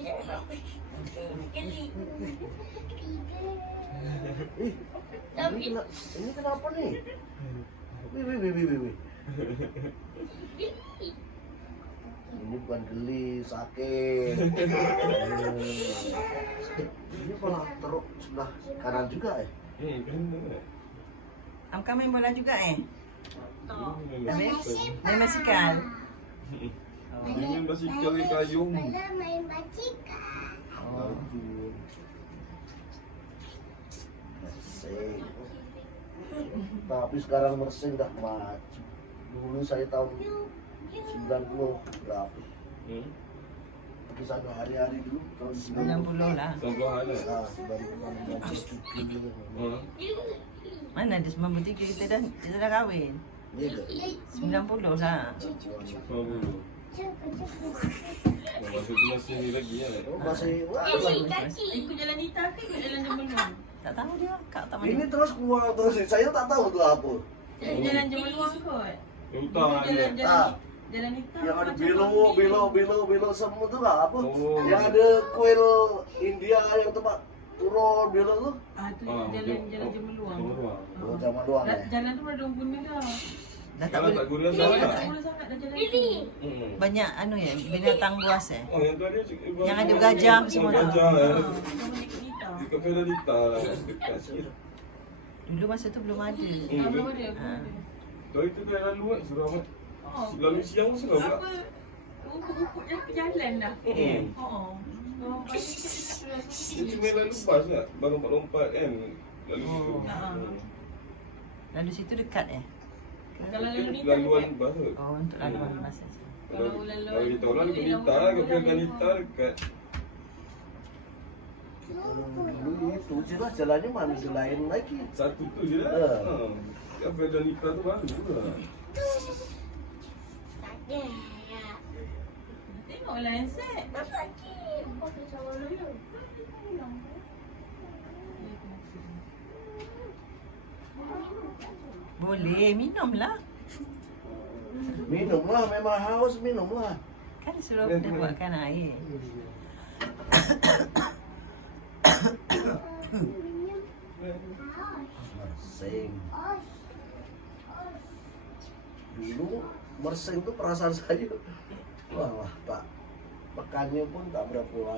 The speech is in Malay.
Ini kenapa nih? Wih. Ini bukan geli, sakit. Ini malah teruk sebelah kanan juga ya? Amka main bola juga main basikal. Main basikal di payung. Main basikal. Mersing. Tapi sekarang Mersing udah maju. Dulu saya tahun 90 berapa? Di sana hari-hari dulu tahun 90 lah. Contoh ada. Nah, 90 Mana ada 93 kita dah kahwin. Iya ke? 90 lah. Oh, dulu. Masih masih ni lagi ya. Oh, masih Ikut jalan Nita ke ikut jalan Jemeluang? Tak tahu dia kat taman. ini terus keluar terus. Saya tak tahu tuh apa. Jalan Jemeluang kot. Utang ada. Jalan Nita. Yang ada bilo semua tuh nggak apa? Oh. Yang ada kuil India yang tempat turun bilo tuh. Tu jalan Jemeluang. Oh, zaman doang ya. Jalan tu ada orang guna dah. Dah tak Kalau boleh. tak guna Tak sangat. guna sangat dah jalan tu. Banyak binatang buas Oh, yang tu ada Yang ada gajah semua tu. Gajah ya. Sama ikut Nita. Dekat Felalita lah, dekat sikit. Dulu masa tu belum ada. Belum ada, belum ada. Tahu itu dah lalu kan, seram kan. Oh. Lalu siang pun seram pula. Apa? Rumput-rumput dah ke jalan dah. Oh. Dia cuma lalu bas tak? Lompat-lompat kan. Lalu situ. Lalu situ dekat Kalau lalu Nita Laluan dekat. bas tu. Oh, untuk laluan masa. Kalau lalu Kalau kita orang ke Nita, ke Felalita dekat. Dulu itu jelas jalannya mana lain lagi. Satu tu je lah. Kan Felalita tu baru lah. tengoklah handset. Boleh, minumlah. Minumlah, memang haus minumlah. Kan suruh kita buatkan air. Mersing. Dulu Mersing tuh perasaan saya, wah Pak, pekannya pun tak berapa